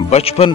55,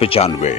95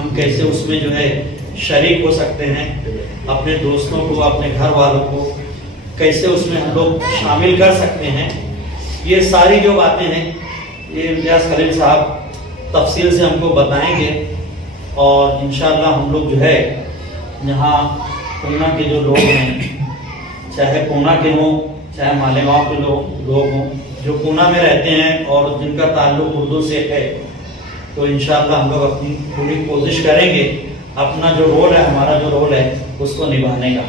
ہم کیسے اس میں جو ہے شریک ہو سکتے ہیں، اپنے دوستوں کو، اپنے گھر والوں کو کیسے اس میں ہم لوگ شامل کر سکتے ہیں، یہ ساری جو باتیں ہیں یہ امتیاز خلیل صاحب تفصیل سے ہم کو بتائیں گے. اور انشاءاللہ ہم لوگ جو ہے یہاں پونا کے جو لوگ ہیں، چاہے پونا کے ہوں چاہے مالیگاؤں کے لوگ ہوں، جو پونا میں رہتے ہیں اور جن کا تعلق اردو سے ہے، تو انشاءاللہ ہم لوگ اپنی پوری کوشش کریں گے اپنا جو رول ہے، ہمارا جو رول ہے اس کو نبھانے کا.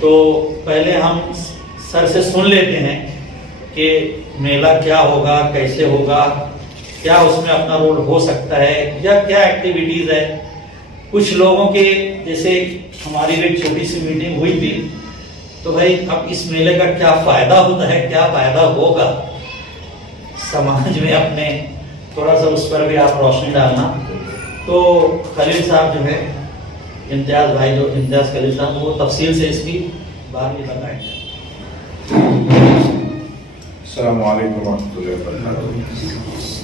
تو پہلے ہم سر سے سن لیتے ہیں کہ میلہ کیا ہوگا، کیسے ہوگا، کیا اس میں اپنا رول ہو سکتا ہے یا کیا ایکٹیویٹیز ہے. کچھ لوگوں کے جیسے ہماری ایک چھوٹی سی میٹنگ ہوئی تھی، تو بھائی اب اس میلے کا کیا فائدہ ہوتا ہے، کیا فائدہ ہوگا سماج میں، اپنے تھوڑا سا اس پر بھی آپ روشنی ڈالنا. تو خلیل صاحب جو ہے، امتیاز بھائی جو امتیاز خلیل صاحب، وہ تفصیل سے اس کی بات بھی بتائیں. السلام علیکم ورحمۃ اللہ وبرکاتہ.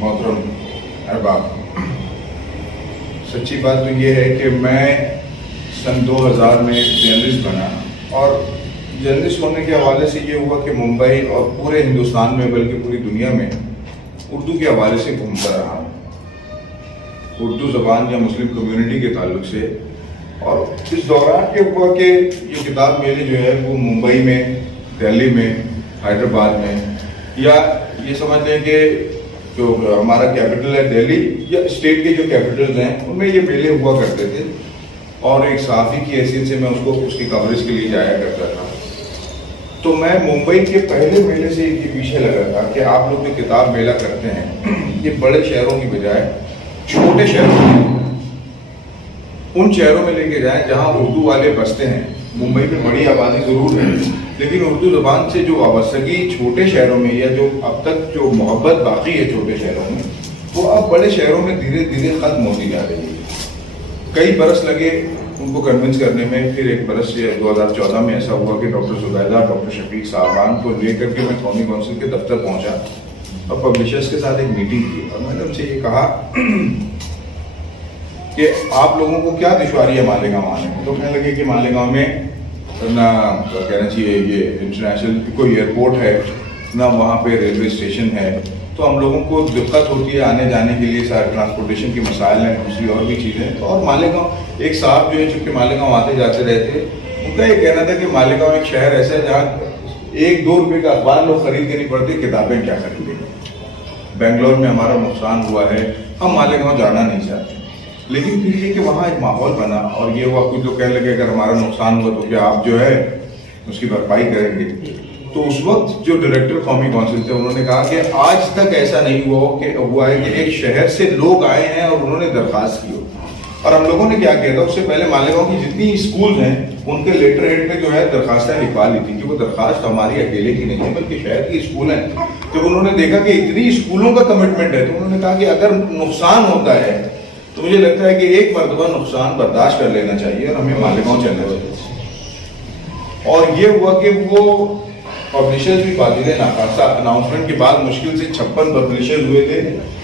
محترم احباب، سچی بات تو یہ ہے کہ میں سن 2000 میں جرنلسٹ بنا، اور جرنلسٹ ہونے کے حوالے سے یہ ہوا کہ ممبئی اور پورے ہندوستان میں بلکہ پوری دنیا میں اردو کے حوالے سے گھومتا رہا ہوں، اردو زبان یا مسلم کمیونٹی کے تعلق سے. اور اس دوران یہ ہوا کہ یہ کتاب میلے جو ہے وہ ممبئی میں، دہلی میں، حیدرآباد میں، یا یہ سمجھ لیں کہ جو ہمارا کیپٹل ہے دہلی یا اسٹیٹ کے جو کیپٹلز ہیں ان میں یہ میلے ہوا کرتے تھے. اور ایک صحافی کی حیثیت سے میں اس کی کوریج کے لیے جایا کرتا تھا. تو میں ممبئی کے پہلے میلے سے یہ پیچھے لگا تھا کہ آپ لوگ جو کتاب میلہ کرتے ہیں یہ بڑے شہروں کی بجائے چھوٹے شہروں میں، ان شہروں میں لے کے جائیں جہاں اردو والے بستے ہیں. ممبئی میں بڑی آبادی ضرور ہے، لیکن اردو زبان سے جو وابستگی چھوٹے شہروں میں یا جو اب تک جو محبت باقی ہے چھوٹے شہروں میں، وہ اب بڑے شہروں میں دھیرے دھیرے ختم ہوتی جا رہی ہے. کئی برس لگے ان کو کنونس کرنے میں. پھر ایک برس 2014 میں ایسا ہوا کہ ڈاکٹر زبیدہ، ڈاکٹر شفیق صاحبان کو لے کر کے میں قومی کونسل کے دفتر پہنچا اور پبلشرز کے ساتھ ایک میٹنگ کی، اور میں نے ان سے یہ کہا کہ آپ لوگوں کو کیا دشواری ہے مالیگاؤں آنے میں. تو کہنے لگے کہ مالیگاؤں میں نہ کہنا چاہیے یہ انٹرنیشنل کوئی ایئرپورٹ ہے، نہ وہاں پہ ریلوے اسٹیشن ہے، تو ہم لوگوں کو دقت ہوتی ہے آنے جانے کے لیے، سارے ٹرانسپورٹیشن کے مسائل ہیں، دوسری اور بھی چیزیں. اور مالیگاؤں ایک صاحب جو ہے چونکہ مالیگاؤں آتے جاتے رہتے، ان کا یہ کہنا تھا کہ مالیگاؤں ایک شہر ایسا ہے جہاں 1-2 روپے کا اخبار لوگ خرید کے نہیں پڑتے، کتابیں کیا خریدیں گے. بنگلور میں ہمارا نقصان ہوا ہے، ہم مالیگاؤں جانا نہیں چاہتے. لیکن پھر یہ کہ وہاں ایک ماحول بنا اور یہ ہوا، کچھ لوگ کہنے لگے اگر ہمارا نقصان ہوا تو کیا آپ جو ہے اس کی بھرپائی کریں گے. تو اس وقت جو ڈائریکٹر قومی کونسل تھے انہوں نے کہا کہ آج تک ایسا نہیں ہوا ہے کہ ایک شہر سے لوگ آئے ہیں اور انہوں نے درخواست کی ہو. اور ہم لوگوں نے کیا کیا تھا، اس سے پہلے مالیگاؤں کی جتنی اسکول ہیں ان کے لیٹر ہیڈ پہ جو ہے درخواستیں لکھوا لی تھی کہ وہ درخواست ہماری اکیلے کی نہیں ہے بلکہ شہر کی اسکول ہیں. جب انہوں نے دیکھا کہ اتنی اسکولوں کا کمٹمنٹ ہے تو انہوں نے کہا کہ اگر نقصان ہوتا ہے تو مجھے لگتا ہے کہ ایک مرتبہ نقصان برداشت کر لینا چاہیے اور ہمیں مالیگاؤں چلنا چاہیے. اور یہ ہوا کہ وہ پبلشرز بھی بادل ناخواستہ اناؤنسمنٹ کے بعد مشکل سے 56 پبلشر ہوئے تھے،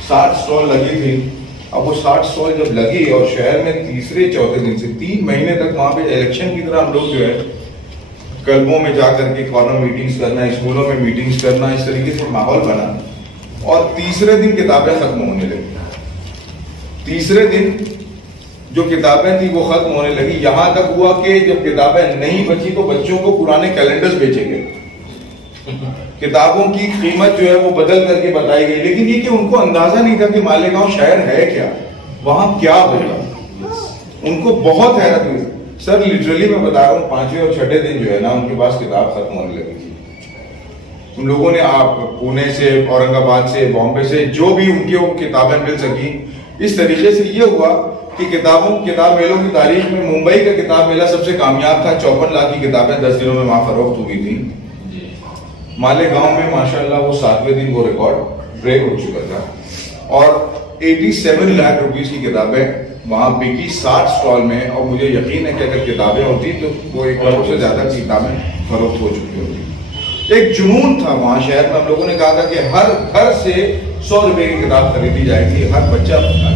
60 سٹال لگی تھی. اب وہ 60 سٹال جب لگی اور شہر میں تیسرے چوتھے دن سے 3 مہینے تک وہاں پہ الیکشن کی طرح ہم لوگ جو ہے کلبوں میں جا کر کے کارنر میٹنگز کرنا، اسکولوں میں میٹنگز کرنا، اس طریقے سے ماحول بنا. اور تیسرے دن کتابیں ختم ہونے لگی. تیسرے دن جو کتابیں تھیں وہ ختم ہونے لگی. یہاں تک ہوا کہ جب کتابیں نہیں بچی تو بچوں کو پرانے کیلنڈرز بیچے گئے. کتابوں کی قیمت جو ہے وہ بدل کر کے بتائی گئی. لیکن یہ کہ ان کو اندازہ نہیں تھا کہ مالیگاؤں شہر ہے کیا، وہاں کیا ہوگا. ان کو بہت حیرت ہوئی. سر لٹرلی میں بتا رہا ہوں 5ویں اور 6ٹھے دن جو ہے نا ان کے پاس کتاب ختم ہونے لگی تھی. ان لوگوں نے آپ پونے سے، اورنگ آباد سے، بامبے سے جو بھی ان کی وہ کتابیں مل سکی. اس طریقے سے یہ ہوا کہ کتاب میلوں کی تاریخ میں ممبئی کا کتاب میلہ سب سے کامیاب تھا. 54 لاکھ کی کتابیں 10 دنوں میں وہاں فروخت ہوئی تھی. مالیگاؤں میں ماشاءاللہ وہ 7ویں دن وہ ریکارڈ بریک ہو چکا تھا اور 87 لاکھ روپیز کی کتابیں وہاں بکی 60 سٹال میں. اور مجھے یقین ہے کہ اگر کتابیں ہوتی تو وہ 1 کروڑ سے زیادہ کتابیں فروخت ہو چکی ہوتی. ایک جنون تھا وہاں شہر میں. ہم لوگوں نے کہا تھا کہ ہر گھر سے 100 روپے کی کتاب خریدی جائے گی، ہر بچہ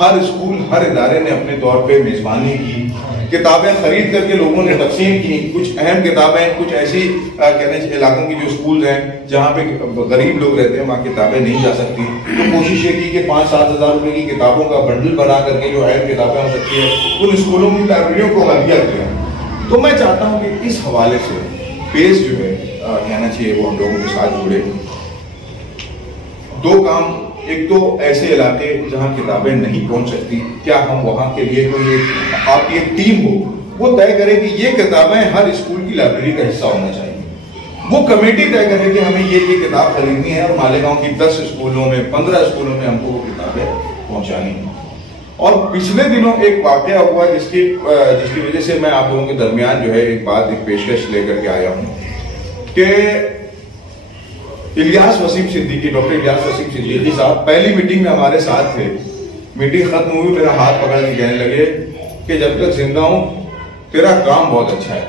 ہر اسکول ہر ادارے نے اپنے طور پہ میزبانی کی، کتابیں خرید کر کے لوگوں نے تقسیم کی. کچھ اہم کتابیں کچھ ایسی علاقوں کی جو اسکولز ہیں جہاں پہ غریب لوگ رہتے ہیں وہاں کتابیں نہیں جا سکتی، تو کوشش یہ کی کہ 5-7 ہزار روپے کی کتابوں کا بنڈل بنا کر کے جو اہم کتابیں ہو سکتی ہیں ان اسکولوں کی لائبریریوں کو ہدیہ کیا. تو میں چاہتا ہوں کہ اس حوالے سے پیس جو ہے کہنا چاہیے وہ ہم لوگوں کے ساتھ جڑے. 2 کام، ایک تو ایسے علاقے جہاں کتابیں نہیں پہنچ سکتی، کیا ہم وہاں کے لیے کوئی آپ کی ایک ٹیم ہو وہ طے کرے کہ یہ کتابیں ہر اسکول کی لائبریری کا حصہ ہونا چاہیے. وہ کمیٹی طے کرے کہ ہمیں یہ کتاب خریدنی ہے اور مالیگاؤں کی 10 اسکولوں میں 15 اسکولوں میں ہم کو وہ کتابیں پہنچانی ہیں. اور پچھلے دنوں ایک واقعہ ہوا جس کی وجہ سے میں آپ لوگوں کے درمیان جو ہے ایک پیشکش لے کر کے آیا ہوں کہ الیاس وسیم صدیقی، ڈاکٹر الیاس وسیم صدیقی صاحب پہلی میٹنگ میں ہمارے ساتھ تھے. میٹنگ ختم ہوئی، میرا ہاتھ پکڑ کے کہنے لگے کہ جب تک زندہ ہوں تیرا کام بہت اچھا ہے،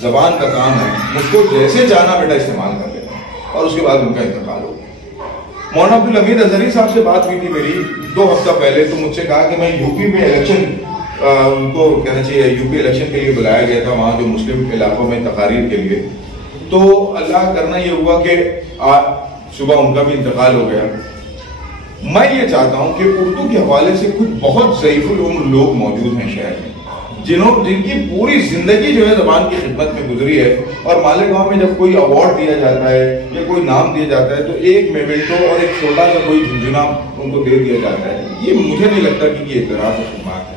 زبان کا کام ہے، مجھ کو جیسے جانا بیٹا استعمال کر لینا. اور اس کے بعد ان کا انتقال ہو گیا. مولانا عبدالحمید اظہری صاحب سے بات ہوئی تھی میری 2 ہفتہ پہلے، تو مجھ سے کہا کہ میں یو پی میں الیکشن، ان کو کہنا چاہیے یو پی الیکشن کے لیے بلایا گیا تھا وہاں جو مسلم علاقوں میں تقاریر کے لیے. تو اللہ کرنا یہ ہوا کہ صبح ان کا بھی انتقال ہو گیا. میں یہ چاہتا ہوں کہ اردو کے حوالے سے کچھ بہت ضعیف العمر لوگ موجود ہیں شہر میں جن کی پوری زندگی جو ہے زبان کی خدمت میں گزری ہے، اور مالیگاؤں میں جب کوئی ایوارڈ دیا جاتا ہے یا کوئی نام دیا جاتا ہے تو ایک میمنٹو اور ایک چھوٹا سا کوئی جھنجھنا ان کو دے دیا جاتا ہے. یہ مجھے نہیں لگتا کہ یہ اعتراض و خدمات ہے.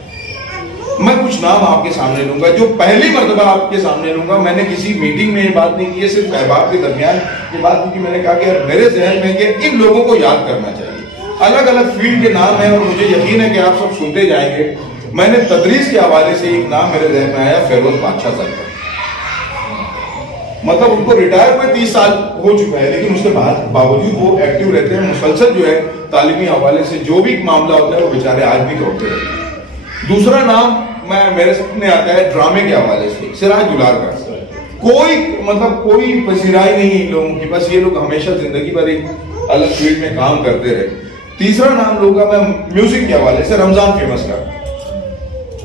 میں کچھ نام آپ کے سامنے لوں گا جو پہلی مرتبہ آپ کے سامنے لوں گا. میں نے کسی میٹنگ میں یہ بات نہیں کی ہے، صرف احباب کے درمیان یہ بات کی. میں نے کہا کہ میرے ذہن میں کہ ان لوگوں کو یاد کرنا چاہیے. الگ الگ فیلڈ کے نام ہیں اور مجھے یقین ہے کہ آپ سب سنتے جائیں گے. میں نے تدریس کے حوالے سے ایک نام میرے ذہن میں آیا، فیروز بادشاہ صاحب کا. مطلب ان کو ریٹائر ہوئے 30 سال ہو چکا ہے، لیکن اس کے باوجود وہ ایکٹیو رہتے ہیں. مسلسل جو ہے تعلیمی حوالے سے جو بھی معاملہ ہوتا ہے وہ بیچارے آج بھی دوڑتے رہتے ہیں. دوسرا نام میرے سامنے آتا ہے ڈرامے کے حوالے سے، سراج دولار کا. کوئی پذیرائی نہیں ہے ان لوگوں کی، بس یہ لوگ ہمیشہ زندگی بھر ایک الگ فیلڈ میں کام کرتے رہے. تیسرا نام لوں گا میں میوزک کے حوالے سے، رمضان فیمس کا.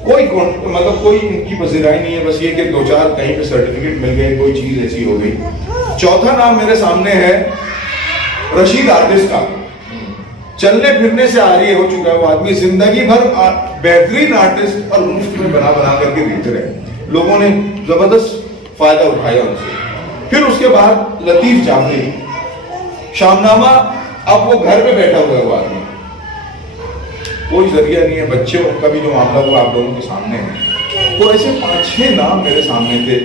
کوئی ان کی پذیرائی نہیں ہے، بس یہ کہ 2-4 کہیں پہ سرٹیفکیٹ مل گئے، کوئی چیز ایسی ہو گئی. چوتھا نام میرے سامنے ہے رشید آرٹسٹ کا. چلنے پھرنے سے آری ہو چکا ہے وہ آدمی، زندگی بھر بہترین آرٹسٹ اور مفت میں بنا کر کے دیتے رہے. لوگوں نے زبردست فائدہ اٹھایا ان سے. پھر اس کے بعد لطیف جعفری، شام نامہ. اب وہ گھر پہ بیٹھا ہوا ہے وہ آدمی، کوئی ذریعہ نہیں ہے. بچے کا بھی جو معاملہ ہوا آپ لوگوں کے سامنے ہے. تو ایسے 5-6 نام میرے سامنے تھے.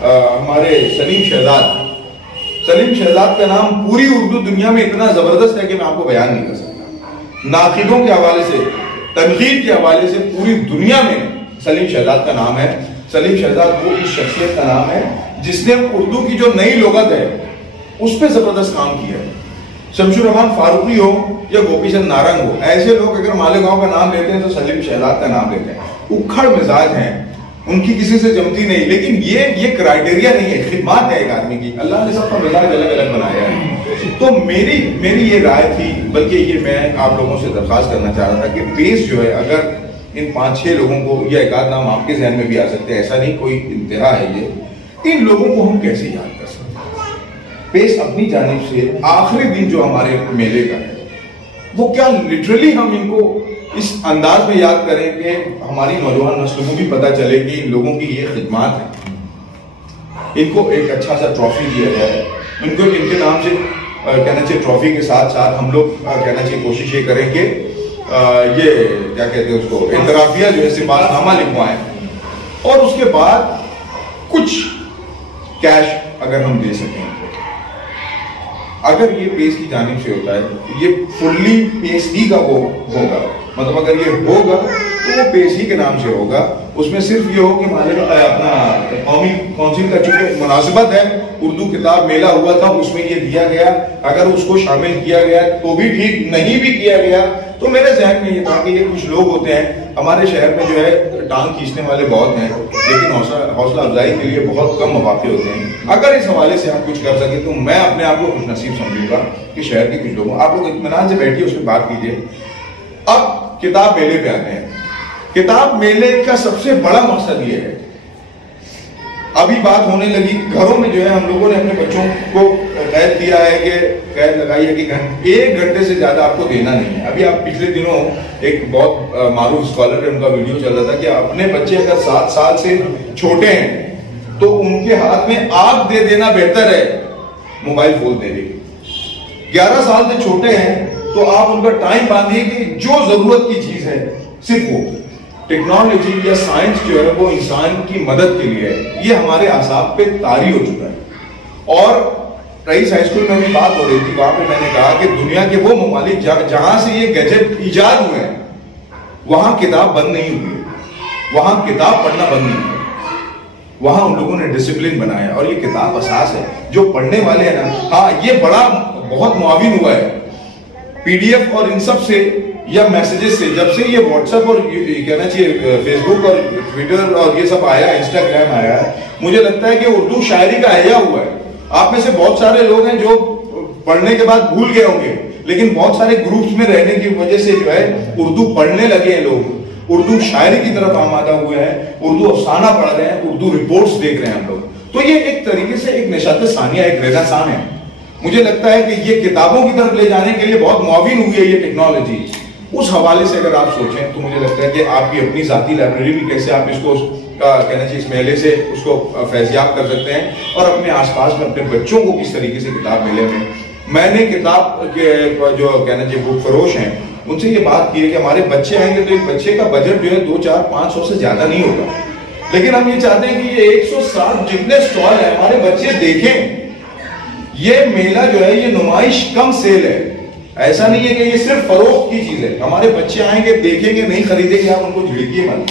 ہمارے سلیم شہزاد کا نام پوری اردو دنیا میں اتنا زبردست ہے کہ میں آپ کو بیان نہیں کر سکتا. ناقدوں کے حوالے سے، تنقید کے حوالے سے پوری دنیا میں سلیم شہزاد کا نام ہے. سلیم شہزاد وہ اس شخصیت کا نام ہے جس نے اردو کی جو نئی لغت ہے اس پہ زبردست کام کیا ہے. شمشور رحمان فاروقی ہو یا گوپی چند نارنگ ہو، ایسے لوگ اگر مالیگاؤں کا نام لیتے ہیں تو سلیم شہزاد کا نام لیتے ہیں. اکھڑ مزاج ہیں، ان کی کسی سے جمتی نہیں، لیکن یہ کرائیٹیریا نہیں ہے، خدمات ہے ایک آدمی کی. اللہ نے سب کا مزاج الگ الگ بنایا ہے. تو میری یہ رائے تھی، بلکہ یہ میں آپ لوگوں سے درخواست کرنا چاہ رہا تھا کہ پیس جو ہے اگر ان 5-6 لوگوں کو، یا ایک آدھ نام آپ کے ذہن میں بھی آ سکتے ہیں، ایسا نہیں کوئی انتہا ہے یہ، ان لوگوں کو ہم کیسے یاد کر سکتے ہیں. پیس اپنی جانب سے آخری دن جو ہمارے میلے کا ہے وہ کیا لٹرلی ہم ان کو اس انداز میں یاد کریں کہ ہماری نوجوان نسل کو بھی پتہ چلے کہ ان لوگوں کی یہ خدمات ہیں. ان کو ایک اچھا سا ٹرافی دیا جائے. ان کو ان کے نام سے کہنا چاہیے ٹرافی کے ساتھ ساتھ ہم لوگ کہنا چاہیے کوشش یہ کریں کہ یہ کیا کہتے ہیں اس کو، اعترافیہ جو ہے سپاس نامہ لکھوائیں. اور اس کے بعد کچھ کیش اگر ہم دے سکیں. اگر یہ پیس کی جانب سے ہوتا ہے، یہ فلی پیس ہی کا وہ ہوگا. مطلب اگر یہ ہوگا تو وہ پیس ہی کے نام سے ہوگا. اس میں صرف یہ ہو کہ اپنا قومی کونسل کا چونکہ مناسبت ہے، اردو کتاب میلہ ہوا تھا اس میں یہ دیا گیا، اگر اس کو شامل کیا گیا تو بھی ٹھیک، نہیں بھی کیا گیا تو میرے ذہن میں یہ تھا کہ یہ کچھ لوگ ہوتے ہیں ہمارے شہر میں جو ہے ٹانگ کھینچنے والے بہت ہیں، لیکن حوصلہ افزائی کے لیے بہت کم مواقع ہوتے ہیں. اگر اس حوالے سے ہم کچھ کر سکیں تو میں اپنے آپ کو خوش نصیب سمجھوں گا کہ شہر کے کچھ لوگوں، آپ لوگ اطمینان سے بیٹھیے، اس پہ بات کیجیے. اب کتاب میلے پہ آتے ہیں. کتاب میلے کا سب سے بڑا مقصد یہ ہے, ابھی بات ہونے لگی گھروں میں جو ہے ہم لوگوں نے اپنے بچوں کو قید دیا ہے کہ قید لگائی ہے کہ 1 گھنٹے سے زیادہ آپ کو دینا نہیں ہے. ابھی آپ پچھلے دنوں ایک بہت معروف اسکالر ہے, ان کا ویڈیو چل رہا تھا کہ اپنے بچے اگر 7 سال سے چھوٹے ہیں تو ان کے ہاتھ میں آگ دے دینا بہتر ہے موبائل فون دے دے. 11 سال سے چھوٹے ہیں تو آپ ان کا ٹائم باندھیے کہ جو ضرورت کی چیز ہے صرف وہ ٹیکنالوجی یا سائنس جو ہے وہ انسان کی مدد کے لیے ہے. یہ ہمارے اعصاب پہ طاری ہو چکا ہے. اور رئیس ہائی اسکول میں بھی بات ہو رہی تھی, وہاں پہ میں نے کہا کہ دنیا کے وہ ممالک جہاں سے یہ گیجٹ ایجاد ہوئے ہیں وہاں کتاب بند نہیں ہوئی, وہاں کتاب پڑھنا بند نہیں ہوئی, وہاں ان لوگوں نے ڈسپلن بنایا. اور یہ کتاب اساس ہے. جو پڑھنے والے ہیں نا, ہاں یہ بہت معاون ہوا ہے PDF اور ان سب سے یا میسیجز سے. جب سے یہ واٹس ایپ اور کہنا چاہیے فیس بک اور ٹویٹر اور یہ سب آیا, انسٹاگرام آیا ہے, مجھے لگتا ہے کہ اردو شاعری کا احیا ہوا ہے. آپ میں سے بہت سارے لوگ ہیں جو پڑھنے کے بعد بھول گئے ہوں گے, لیکن بہت سارے گروپس میں رہنے کی وجہ سے جو ہے اردو پڑھنے لگے ہیں لوگ, اردو شاعری کی طرف آمادہ ہوئے ہیں, اردو افسانہ پڑھ رہے ہیں, اردو رپورٹس دیکھ رہے ہیں ہم لوگ. تو یہ ایک طریقے سے ایک نشاط ثانیہ, ایک رینیسانس ہے. مجھے لگتا ہے کہ یہ کتابوں کی طرف لے جانے کے لیے بہت معاون ہوئی ہے یہ ٹیکنالوجی. اس حوالے سے اگر آپ سوچیں تو مجھے لگتا ہے کہ آپ کی اپنی ذاتی لائبریری بھی کیسے آپ اس کو کہنا چاہیے اس میلے سے اس کو فیضیاب کر سکتے ہیں, اور اپنے آس پاس میں اپنے بچوں کو کس طریقے سے کتاب میلے میں نے کتاب کے جو کہنا چاہیے بک فروش ہیں ان سے یہ بات کی ہے کہ ہمارے بچے آئیں گے تو ایک بچے کا بجٹ جو ہے 2, 4, 500 سے زیادہ نہیں ہوگا, لیکن ہم یہ چاہتے ہیں کہ یہ 160 جتنے سٹال ہیں ہمارے بچے دیکھیں. یہ میلہ جو ہے یہ نمائش کم سیل ہے, ایسا نہیں ہے کہ یہ صرف فروخت کی چیز ہے. ہمارے بچے آئیں گے, دیکھیں گے, نہیں خریدیں گے, آپ ان کو جھڑکیے مت,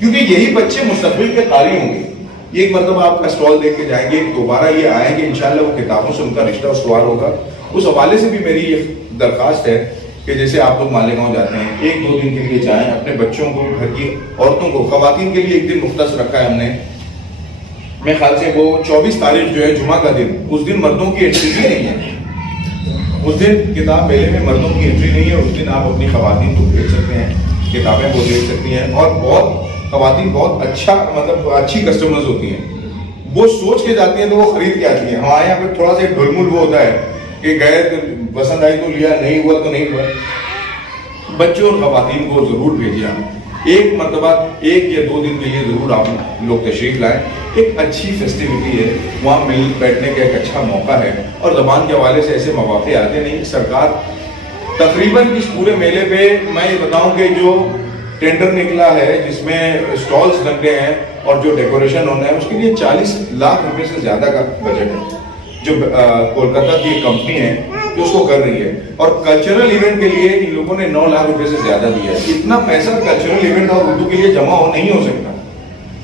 کیونکہ یہی بچے مستقبل کے قاری ہوں گے. یہ ایک مرتبہ آپ کا سٹال دیکھ کے جائیں گے, دوبارہ یہ آئیں گے, انشاءاللہ وہ کتابوں سے ان کا رشتہ استوار ہوگا. اس حوالے سے بھی میری یہ درخواست ہے کہ جیسے آپ لوگ مالیگاؤں جاتے ہیں 1-2 دن کے لیے جائیں, اپنے بچوں کو, گھر کی عورتوں کو, خواتین کے لیے ایک دن مختص رکھا ہے ہم نے, میرے خیال سے وہ 24 تاریخ جو ہے جمعہ کا دن, اس دن مردوں کی انٹری بھی نہیں ہے. اس دن کتاب میلے میں مردوں کی انٹری نہیں ہے. اس دن آپ اپنی خواتین کو دیکھ سکتے ہیں, کتابیں وہ دیکھ سکتی ہیں, اور بہت خواتین بہت اچھا مطلب اچھی کسٹمرز ہوتی ہیں. وہ سوچ کے جاتی ہیں تو وہ خرید کے آتی ہیں. ہمارے یہاں پہ تھوڑا سا ڈھلمل وہ ہوتا ہے کہ گئے پسند آئی تو لیا, نہیں ہوا تو نہیں ہوا. بچوں اور خواتین کو ضرور بھیجیے. ایک مرتبہ 1 یا 2 دن کے لیے ضرور آپ لوگ تشریف لائیں. ایک اچھی فیسٹیوٹی ہے, وہاں مل بیٹھنے کا ایک اچھا موقع ہے, اور زبان کے حوالے سے ایسے مواقع آتے نہیں. سرکار تقریباً اس پورے میلے پہ میں یہ بتاؤں کہ جو ٹینڈر نکلا ہے جس میں سٹالز لگ رہے ہیں اور جو ڈیکوریشن ہونا ہے اس کے لیے 40 لاکھ روپے سے زیادہ کا بجٹ ہے, جو کولکاتہ کی ایک کمپنی ہے جو اس کو کر رہی ہے. اور کلچرل ایونٹ کے لیے ان لوگوں نے 9 لاکھ روپے سے زیادہ دیا ہے. اتنا پیسہ کلچرل ایونٹ اور اردو کے لیے جمع نہیں ہو سکتا.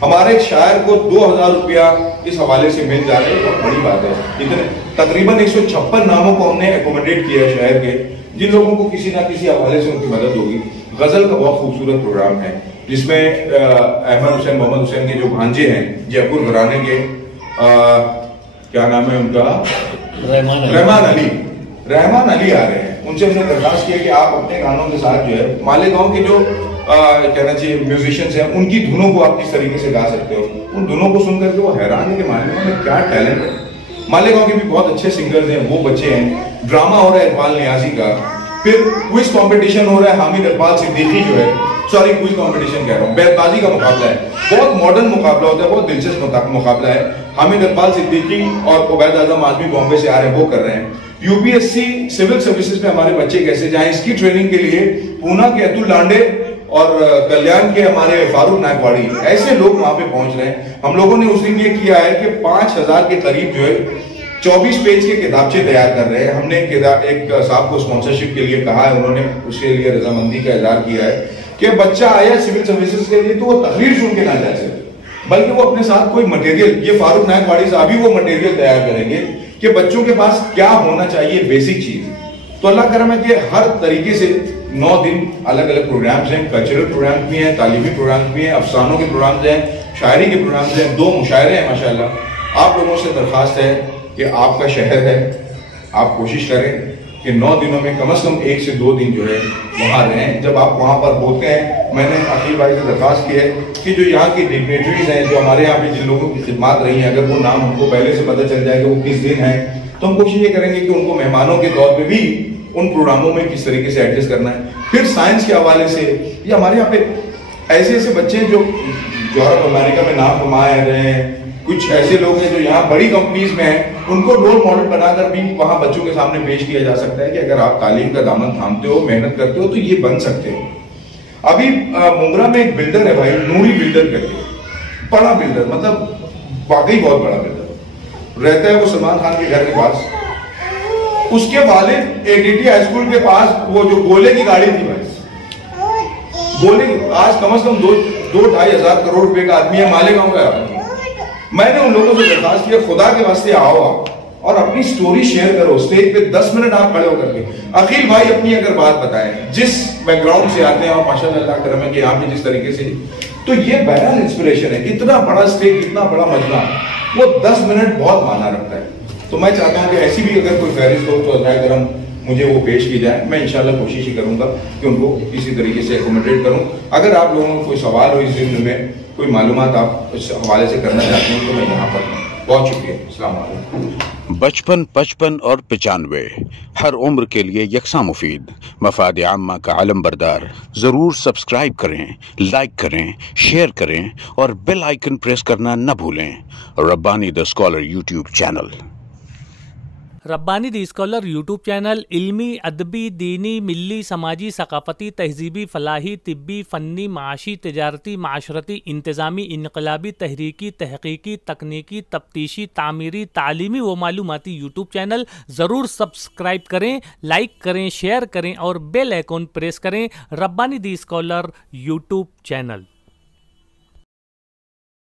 ہمارے ایک شاعر کو 2000 روپیہ اس حوالے سے مل جا رہے ہیں, بہت بڑی بات ہے. اتنے تقریباً 156 ناموں کو ہم نے ایکوموڈیٹ کیا ہے شاعر کے, جن لوگوں کو کسی نہ کسی حوالے سے ان کی مدد ہوگی. غزل کا بہت خوبصورت پروگرام ہے جس میں احمد حسین, محمد حسین کے جو بھانجے ہیں جے پور گھرانے کے, کیا نام ہے ان کا, رحمان علی آ رہے ہیں. ان سے ہم نے درخواست کیا کہ آپ اپنے گانوں کے ساتھ جو ہے مالیگاؤں کے جو کہنا چاہیے میوزیشینز ہیں ان کی دھنوں کو آپ کس طریقے سے گا سکتے ہو. ان دھنوں کو سن کر کے وہ حیران ہے کہ مالیگاؤں میں کیا ٹیلنٹ ہے. مالیگاؤں کے بھی بہت اچھے سنگرز ہیں, وہ بچے ہیں. ڈرامہ ہو رہا ہے اقبال نیازی کا, پھر کوئز کمپٹیشن ہو رہا ہے حامد اقبال صدیقی جو ہے, سوری کوئز کمپٹیشن کہہ رہا ہوں, بیت بازی کا مقابلہ ہے. بہت ماڈرن مقابلہ ہوتا ہے, بہت دلچسپ مقابلہ ہے. حامد اقبال صدیقی اور عبید اعظم آزمی بامبے سے آ رہے ہیں, وہ کر رہے ہیں. UPSC سول سروسز میں ہمارے بچے کیسے جائیں, اس کی ٹریننگ کے لیے پونا کے اتل لانڈے اور کلیان کے ہمارے فاروق نائکواڑی, ایسے لوگ وہاں پہ پہنچ رہے ہیں. ہم لوگوں نے اس دن یہ کیا ہے کہ 5000 کے قریب جو ہے 24 پیج کے کتابچے تیار کر رہے ہیں. ہم نے ایک صاحب کو اسپانسرشپ کے لیے کہا ہے, انہوں نے اس کے لیے رضامندی کا اظہار کیا ہے کہ بچہ آیا سول سروسز کے لیے تو وہ تقریر سن کے نہ جا سکے, بلکہ وہ اپنے ساتھ کوئی مٹیریل, یہ فاروق نائکواڑی صاحب ہی وہ مٹیریل تیار کریں گے کہ بچوں کے پاس کیا ہونا چاہیے بیسک چیز. تو اللہ کرم ہے کہ ہر طریقے سے 9 دن الگ الگ پروگرامز ہیں, کلچرل پروگرامز بھی ہیں, تعلیمی پروگرامز بھی ہیں, افسانوں کے پروگرامز ہیں, شاعری کے پروگرامز ہیں, 2 مشاعرے ہیں. ماشاءاللہ آپ لوگوں سے درخواست ہے کہ آپ کا شہر ہے, آپ کوشش کریں کہ 9 دنوں میں کم از کم 1 سے 2 دن جو ہے وہاں رہیں. جب آپ وہاں پر ہوتے ہیں, میں نے عقیل بھائی سے درخواست کی ہے کہ جو یہاں کی ڈگنیٹریز ہیں, جو ہمارے یہاں پہ جن لوگوں کی خدمات رہی ہیں, اگر وہ نام ہم کو پہلے سے پتہ چل جائے کہ وہ کس دن ہیں, تو ہم کوشش یہ کریں گے کہ ان کو مہمانوں کے طور پہ بھی ان پروگراموں میں کس طریقے سے ایڈجسٹ کرنا ہے. پھر سائنس کے حوالے سے یہ ہمارے یہاں پہ ایسے بچے جو یورپ امریکہ میں نام کمائے رہے ہیں, کچھ ایسے لوگ ہیں جو یہاں بڑی کمپنیز میں ہیں, ان کو رول ماڈل بنا کر بھی وہاں بچوں کے سامنے پیش کیا جا سکتا ہے کہ اگر آپ تعلیم کا دامن تھامتے ہو, محنت کرتے ہو, تو یہ بن سکتے ہو. ابھی منگرا میں ایک بلڈر ہے بھائی, نوری بلڈر کر کے, بڑا بلڈر, مطلب واقعی بہت بڑا بلڈر, رہتا ہے وہ سلمان خان کے گھر کے پاس. اس کے والد ADT ہائی اسکول کے پاس وہ جو گولے کی گاڑی تھی بھائی, گولے آج کم از کم 2-2.5 ہزار کروڑ روپے کا آدمی ہے, مالیگاؤں کا. میں نے ان لوگوں سے درخواست کیا, خدا کے واسطے آؤ آپ اور اپنی سٹوری شیئر کرو اسٹیج پہ, 10 منٹ آپ کھڑے ہو کر کے. عقیل بھائی اپنی اگر بات بتائیں, جس بیک گراؤنڈ سے آتے ہیں, اور ماشاءاللہ اللہ کرم ہے کہ یہاں پہ جس طریقے سے, تو یہ بہرحال انسپریشن ہے. اتنا بڑا اسٹیج, اتنا بڑا مجمع, وہ 10 منٹ بہت معنی رکھتا ہے. تو میں چاہتا ہوں کہ ایسی بھی اگر کوئی فہرست ہو تو عزائے کرم مجھے وہ پیش کی جائے. میں انشاءاللہ کوشش ہی کروں گا کہ ان کو کسی طریقے سے ایکوموڈیٹ کروں. اگر آپ لوگوں کو کوئی سوال ہو اس ضمن میں, کوئی معلومات آپ اس حوالے سے کرنا چاہتے ہیں, تو میں یہاں پر ہوں. بہت شکریہ. السلام علیکم. 55, 55 اور 95 ہر عمر کے لیے یکساں مفید. مفاد عامہ کا علم بردار. ضرور سبسکرائب کریں, لائک کریں, شیئر کریں اور بیل آئیکن پریس کرنا نہ بھولیں. Rabbani the scholar YouTube channel. Rabbani the scholar YouTube channel علمی, ادبی, دینی, ملی, سماجی, ثقافتی, تہذیبی, فلاحی, طبی, فنی, معاشی, تجارتی, معاشرتی, انتظامی, انقلابی, تحریکی, تحقیقی, تکنیکی, تفتیشی, تعمیری, تعلیمی و معلوماتی یوٹیوب چینل. ضرور سبسکرائب کریں, لائک کریں, شیئر کریں اور بیل آئیکن پریس کریں. ربانی دی اسکالر یوٹیوب چینل.